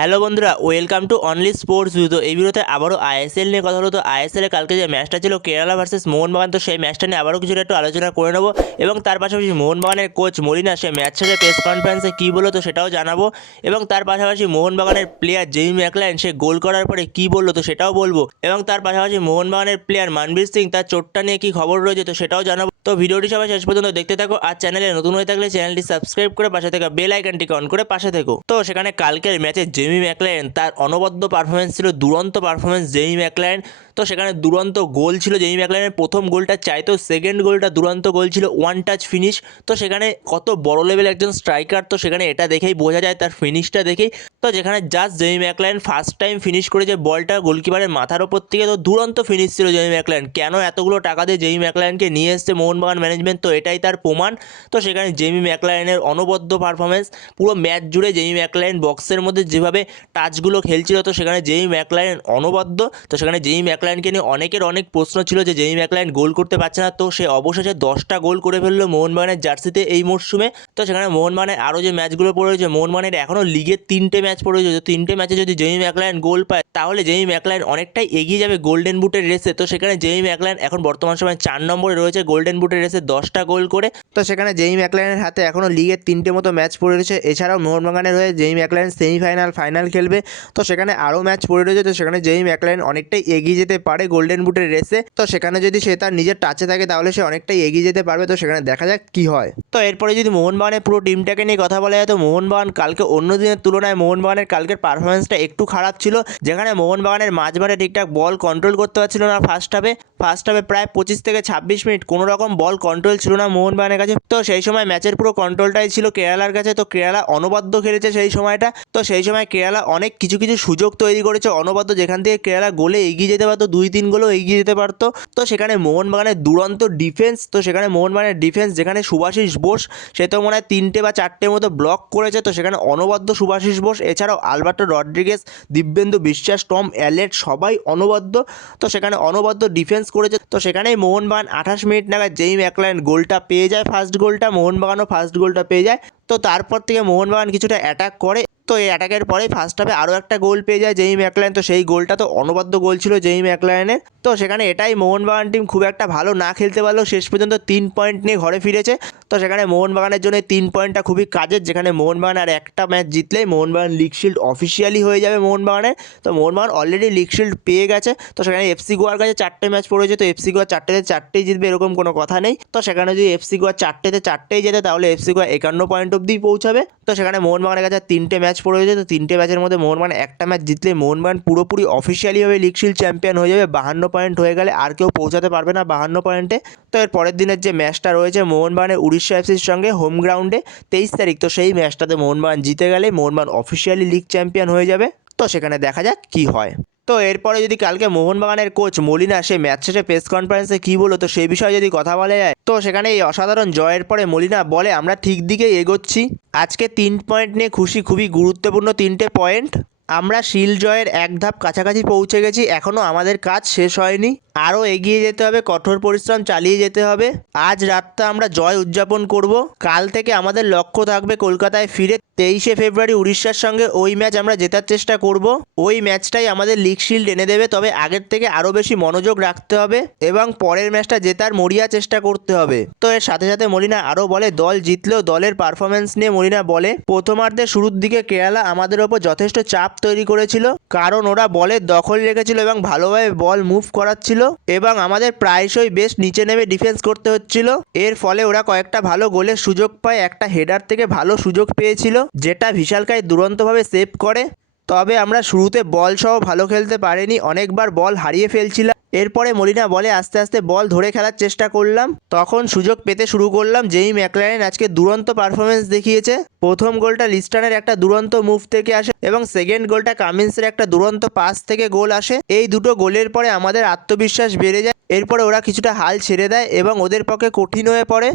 Hello বন্ধুরা, welcome to only sports view তো এই ভিডিওতে আবারও আইএসএল নিয়ে কথা হলো তো আইএসএল কালকে যে ম্যাচটা ছিল কেরালা ভার্সেস মোহনবাগান তো সেই ম্যাচটা নিয়ে আবারও কিছুটা একটু আলোচনা করে নেব। এবং তার পাশাপাশি মোহনবাগানের কোচ মলিনা, সে ম্যাচ শেষে প্রেস কনফারেন্সে কী বলল, তো সেটাও জানাব। এবং তার পাশাপাশি মোহনবাগানের প্লেয়ার জেমি ম্যাকলাইন সে গোল করার পরে কী বলল, তো সেটাও বলব। এবং তার পাশাপাশি মোহনবাগানের প্লেয়ার মানবীর সিং তার চোটটা নিয়ে কী খবর রয়েছে, তো সেটাও জানাব। তো ভিডিওটি সবাই শেষ পর্যন্ত দেখতে থাকো, আর চ্যানেলে নতুন হয়ে থাকলে চ্যানেলটি সাবস্ক্রাইব করে পাশে থাকা বেল আইকনটিকে অন করে পাশে থেকো। তো সেখানে কালকের ম্যাচে জেমি ম্যাকলাইন। তার অনবদ্য পারফরমেন্স ছিল দুরন্ত পারফরমেন্স জেমি ম্যাকলাইন। তো সেখানে দুরন্ত গোল ছিল জেমি ম্যাকলাইনের প্রথম গোলটা চাইতো সেকেন্ড গোলটা দুরন্ত গোল ছিল ওয়ান টাচ ফিনিশ তো সেখানে কত বড় লেভেল একজন স্ট্রাইকার তো সেখানে এটা দেখেই বোঝা যায় তার ফিনিশটা দেখেই। তো যেখানে just Jamie Maclaren first time finish করেছে বলটা গোলকিপারের মাথার ওপর থেকে, তো দুরন্ত ফিনিশ ছিল জেমি ম্যাকলাইন কেন এতগুলো টাকা দিয়ে জেমি ম্যাকলাইনকে নিয়ে এসছে মোহনবাগান ম্যানেজমেন্ট তো এটাই তার প্রমাণ। তো সেখানে জেমি ম্যাকলাইনের অনবদ্য পারফরমেন্স পুরো ম্যাচ জুড়ে জেমি ম্যাকলাইন বক্সের মধ্যে যেভাবে টাচগুলো খেলছিল, তো সেখানে জেমি ম্যাকলাইন অনবদ্য। তো সেখানে জেমি ম্যাকলাইনকে নিয়ে অনেকের অনেক প্রশ্ন ছিল যে জেমি ম্যাকলাইন গোল করতে পারছে না, তো সে অবশেষে দশটা গোল করে ফেলল মোহনবাগানের জার্সিতে এই মরশুমে তো সেখানে মোহনবাগানের আরও যে ম্যাচগুলো পড়ে রয়েছে, মোহনবাগানের এখনও লিগের তিনটে ম্যাচ পড়ে রয়েছে। তো তিনটে ম্যাচে যদি জেমি ম্যাকলাইন গোল পায়, তাহলে জেমি ম্যাকলাইন অনেকটাই এগিয়ে যাবে গোল্ডেন বুটের রেসে। তো সেখানে জেমি ম্যাকলাইন এখন বর্তমান সময় চার নম্বরে রয়েছে গোল্ডেন বুটের রেসে দশটা গোল করে। তো সেখানে জেমি ম্যাকলাইনের হাতে এখনও লিগের তিনটে মতো ম্যাচ পড়ে রয়েছে। এছাড়াও মোহনবাগানের হয়ে জেমি ম্যাকলাইন সেমিফাইনাল ফাইনাল খেলবে। তো সেখানে আরও ম্যাচ পড়ে রয়েছে। তো সেখানে জেমি ম্যাকলাইন অনেকটাই এগিয়ে যেতে পারে গোল্ডেন বুটের রেসে তো সেখানে যদি সে তার নিজের টাচে থাকে, তাহলে সে অনেকটাই এগিয়ে যেতে পারবে। তো সেখানে দেখা যাক কি হয়। তো এরপরে যদি মোহনবাগানের পুরো টিমটাকে নিয়ে কথা বলা যায়, তো মোহনবাগান কালকে অন্য দিনের তুলনায় মোহনবাগানের কালকের পারফরমেন্সটা একটু খারাপ ছিল। যেখানে মোহনবাগানের মাঝমাঠে ঠিকঠাক বল কন্ট্রোল করতে পারছিল না ফার্স্ট হাফে ফার্স্ট হাফে প্রায় পঁচিশ থেকে ছাব্বিশ মিনিট কোনো রকম বল কন্ট্রোল ছিল না মোহনবাগানের কাছে। তো সেই সময় ম্যাচের পুরো কন্ট্রোলটাই ছিল কেরালার কাছে। তো কেরালা অনবদ্য খেলেছে সেই সময়টা। তো সেই সময় কেরালা অনেক কিছু কিছু সুযোগ তৈরি করেছে অনবদ্য। যেখান থেকে কেরালা গোলে এগিয়ে যেতে পারতো দুই তিন গোলও এগিয়ে যেতে পারতো। তো সেখানে মোহনবাগানের দুরন্ত ডিফেন্স তো সেখানে মোহনবাগানের ডিফেন্স যেখানে সুভাষিস বোস, সে তো মনে হয় তিনটে বা চারটে মতো ব্লক করেছে, তো সেখানে অনবদ্য সুভাষিস বোস, এছাড়াও আলবার্টো রড্রিগেস দিব্যেন্দু বিশ্বাস, টম অ্যালেট সবাই অনবদ্য, তো সেখানে অনবদ্য ডিফেন্স করেছে। তো সেখানেই মোহনবাগান আঠাশ মিনিট নাগাদ যেই ম্যাকলাইন গোলটা পেয়ে যায় ফার্স্ট গোলটা মোহনবাগানও ফার্স্ট গোলটা পেয়ে যায়। তো তারপর থেকে মোহনবাগান কিছুটা অ্যাটাক করে। তো এই অ্যাটাকের পরে ফার্স্ট হাফে আরও একটা গোল পেয়ে যায় জেই ম্যাকলাইন তো সেই গোলটা তো অনবদ্য গোল ছিল জেই ম্যাকলাইনের তো সেখানে এটাই মোহনবাগান টিম খুব একটা ভালো না খেলতে পারলেও শেষ পর্যন্ত তিন পয়েন্ট নিয়ে ঘরে ফিরেছে। তো সেখানে মোহনবাগানের জন্য তিন পয়েন্টটা খুবই কাজের, যেখানে মোহনবাগান আর একটা ম্যাচ জিতলেই মোহনবাগান লিগ শিল্ড অফিসিয়ালি হয়ে যাবে মোহনবাগানের তো মোহনবাগান অলরেডি লিগ শিল্ড পেয়ে গেছে, তো সেখানে এফসি গোয়ার কাছে চারটে ম্যাচ পড়েছে, তো এফসি গোয়া চারটেতে চারটেই জিতবে এরকম কোনো কথা নেই। তো সেখানে যদি এফসি গোয়া চারটেতে চারটেই যেতে তাহলে এফসি গোয়া একান্ন পয়েন্ট অব্দি পৌঁছাবে। তো সেখানে মোহনবাগানের কাছে তিনটে ম্যাচ পড়েছে, তো তিনটে ম্যাচের মধ্যে মোহনবাগান একটা ম্যাচ জিতলে মোহনবাগান পুরোপুরি অফিসিয়ালিভাবে লিগ শিল্ড চ্যাম্পিয়ন হয়ে যাবে। বাহান্ন পয়েন্ট হয়ে গেলে আর কেউ পৌঁছাতে পারবে না বাহান্ন পয়েন্টে। তো এর পরের দিনের যে ম্যাচটা রয়েছে, মোহনবাগানের উড়িষ্যা এফসির সঙ্গে হোম গ্রাউন্ডে তেইশ তারিখ, তো সেই ম্যাচটাতে মোহনবাগান জিতে গেলে মোহনবাগান অফিসিয়ালি লিগ চ্যাম্পিয়ন হয়ে যাবে। তো সেখানে দেখা যাক কী হয়। তো এরপরে যদি কালকে মোহনবাগানের কোচ মলিনা সে ম্যাচ শেষে প্রেস কনফারেন্সে কী বলো তো সেই বিষয়ে যদি কথা বলা যায়, তো সেখানে এই অসাধারণ জয়ের পরে মলিনা বলে, আমরা ঠিক দিকে এগোচ্ছি। আজকে তিন পয়েন্ট নিয়ে খুশি, খুবই গুরুত্বপূর্ণ তিনটে পয়েন্ট আমরা শিল জয়ের এক ধাপ কাছাকাছি পৌঁছে গেছি এখনও আমাদের কাজ শেষ হয়নি। আরও এগিয়ে যেতে হবে, কঠোর পরিশ্রম চালিয়ে যেতে হবে। আজ রাতটা আমরা জয় উদযাপন করব। কাল থেকে আমাদের লক্ষ্য থাকবে কলকাতায় ফিরে। তেইশে ফেব্রুয়ারি উড়িষ্যার সঙ্গে ওই ম্যাচ আমরা জেতার চেষ্টা করব। ওই ম্যাচটাই আমাদের লিগ শিল্ড এনে দেবে, তবে আগের থেকে আরও বেশি মনোযোগ রাখতে হবে এবং পরের ম্যাচটা জেতার মরিয়া চেষ্টা করতে হবে। তো এর সাথে সাথে মলিনা আরও বলে, দল জিতলেও দলের পারফরমেন্স নিয়ে মলিনা বলে, প্রথমার্ধের শুরুর দিকে কেরালা আমাদের ওপর যথেষ্ট চাপ তৈরি করেছিল, কারণ ওরা বলের দখল রেখেছিল এবং ভালোভাবে বল মুভ করাচ্ছিল। এবং আমাদের প্রায়শই বেশ নিচে নেমে ডিফেন্স করতে হচ্ছিল। এর ফলে ওরা কয়েকটা ভালো গোলের সুযোগ পায়, একটা হেডার থেকে ভালো সুযোগ পেয়েছিল, যেটা ভিশালকায় দুরন্তভাবে সেভ করে। তবে আমরা শুরুতে বল সহ ভালো খেলতে পারিনি, অনেকবার বল হারিয়ে ফেলছিলাম। এরপরে মলিনা বলে, আস্তে আস্তে বল, ধরে খেলার চেষ্টা করলাম। তখন সুযোগ পেতে শুরু করলাম যেই ম্যাকলারেন আজকে দুরন্ত পারফরমেন্স দেখিয়েছে। প্রথম গোলটা লিস্টানের একটা দুরন্ত মুভ থেকে আসে এবং সেকেন্ড গোলটা কামিন্সের একটা দুরন্ত পাস থেকে গোল আসে। এই দুটো গোলের পরে আমাদের আত্মবিশ্বাস বেড়ে যায়। এরপরে ওরা কিছুটা হাল ছেড়ে দেয় এবং ওদের পক্ষে কঠিন হয়ে পড়ে।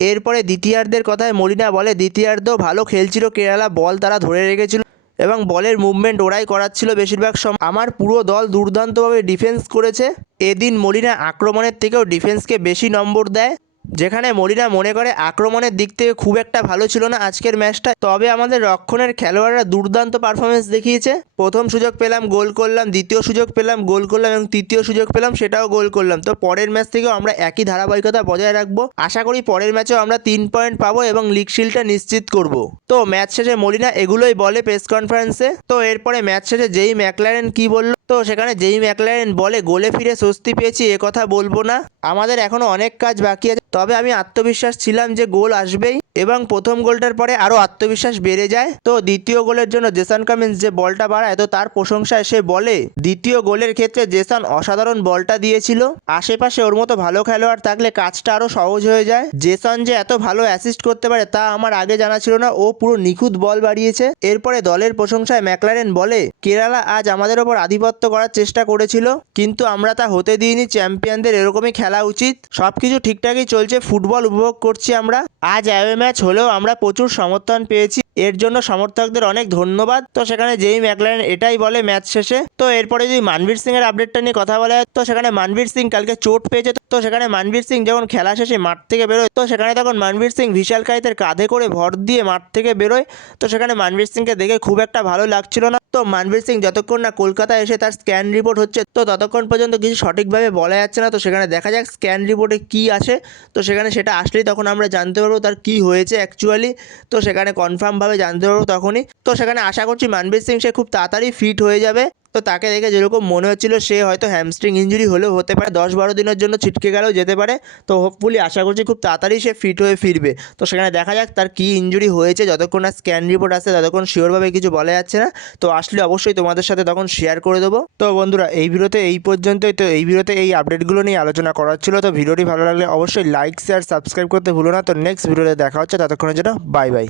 এরপরে দ্বিতীয়ার্ধের কথায় মলিনা বলে, দ্বিতীয়ার্ধ ভালো খেলছিল কেরালা, বল তারা ধরে রেখেছিল। এবং বলের মুভমেন্ট ওরাই করাচ্ছিল বেশিরভাগ সময়। আমার পুরো দল দুর্দান্তভাবে ডিফেন্স করেছে। এদিন মলিনা আক্রমণের থেকেও ডিফেন্সকে বেশি নম্বর দেয়। যেখানে মরিনা মনে করে আক্রমণের দিক থেকে খুব একটা ভালো ছিল না আজকের ম্যাচটা, তবে আমাদের রক্ষণের খেলোয়াড়রা দুর্দান্ত পারফরমেন্স দেখিয়েছে। প্রথম সুযোগ পেলাম, গোল করলাম, দ্বিতীয় সুযোগ পেলাম, গোল করলাম এবং তৃতীয় সুযোগ পেলাম, সেটাও গোল করলাম। তো পরের ম্যাচ থেকেও আমরা একই ধারাবাহিকতা বজায় রাখব। আশা করি পরের ম্যাচেও আমরা তিন পয়েন্ট পাবো এবং লিগ শিলটা নিশ্চিত করব। তো ম্যাচ শেষে মরিনা এগুলোই বলে প্রেস কনফারেন্সে তো এরপরে ম্যাচ শেষে যেই ম্যাকলারেন কি বলল? তো সেখানে জেমি ম্যাকলারেন বলে গোলে ফিরে স্বস্তি পেয়েছি, এ কথা বলব না। আমাদের এখনও অনেক কাজ বাকি আছে, তবে আমি আত্মবিশ্বাস ছিলাম যে গোল আসবেই। এবং প্রথম গোলটার পরে আরও আত্মবিশ্বাস বেড়ে যায়। তো দ্বিতীয় গোলের জন্য জেসান কামিন্স যে বলটা বাড়ায়, তো তার প্রশংসায় সে বলে, দ্বিতীয় গোলের ক্ষেত্রে জেসান অসাধারণ বলটা দিয়েছিল। আশেপাশে ওর মতো ভালো খেলোয়াড় থাকলে কাজটা আরও সহজ হয়ে যায়। জেসন যে এত ভালো অ্যাসিস্ট করতে পারে তা আমার আগে জানা ছিল না। ও পুরো নিখুঁত বল বাড়িয়েছে। এরপরে দলের প্রশংসায় ম্যাকলারেন বলে, কেরালা আজ আমাদের ওপর আধিপত্য করার চেষ্টা করেছিল, কিন্তু আমরা তা হতে দিইনি। চ্যাম্পিয়নদের এরকমই খেলা উচিত। সবকিছু ঠিকঠাকই চলছে। ফুটবল উপভোগ করছি আমরা। আজ অ্যাওয়ে ম্যাচ হলেও আমরা প্রচুর সমর্থন পেয়েছি। এর জন্য সমর্থকদের অনেক ধন্যবাদ। তো সেখানে যেই ম্যাকলারেন এটাই বলে ম্যাচ শেষে। তো এরপরে যদি মানবীর সিং এর আপডেটটা নিয়ে কথা বলা হয় তো সেখানে মানবীর সিং কালকে চোট পেয়েছে তো সেখানে মানবীর সিং যখন খেলা শেষে মাঠ থেকে বেরোয়, তো সেখানে তখন মানবীর সিং বিশাল কাইতের কাঁধে করে ভর দিয়ে মাঠ থেকে বেরোয়। তো সেখানে মানবীর সিংকে দেখে খুব একটা ভালো লাগছিল না। তো মানবীর সিং যতক্ষণ না কলকাতায় এসে তার স্ক্যান রিপোর্ট হচ্ছে, তো ততক্ষণ পর্যন্ত কিছু সঠিকভাবে বলা যাচ্ছে না। তো সেখানে দেখা যাক স্ক্যান রিপোর্টে কী আসে। তো সেখানে সেটা আসলেই তখন আমরা জানতে পারব তার কী হয়েছে অ্যাকচুয়ালি তো সেখানে কনফার্মভাবে জানতে পারব তখনই। তো সেখানে আশা করছি মানবীর সিং সে খুব তাড়াতাড়ি ফিট হয়ে যাবে। তো তাকে দেখে যেরকম মনে হচ্ছিল, সে হয়তো হ্যামস্ট্রিং ইঞ্জুরি হলেও হতে পারে। দশ বারো দিনের জন্য ছিটকে গেলেও যেতে পারে। তো হোপফুলি আশা করছি খুব তাড়াতাড়ি সে ফিট হয়ে ফিরবে। তো সেখানে দেখা যাক তার কী ইঞ্জুরি হয়েছে। যতক্ষণ না স্ক্যান রিপোর্ট আসে ততক্ষণ শিওরভাবে কিছু বলা যাচ্ছে না। তো আসলে অবশ্যই তোমাদের সাথে তখন শেয়ার করে দেবো। তো বন্ধুরা, এই ভিডিওতে এই পর্যন্তই। তো এই ভিডিওতে এই আপডেটগুলো নিয়ে আলোচনা করার ছিল তো ভিডিওটি ভালো লাগলে অবশ্যই লাইক শেয়ার সাবস্ক্রাইব করতে ভুলো না। তো নেক্সট ভিডিওতে দেখা হচ্ছে। ততক্ষণের জন্য বাই বাই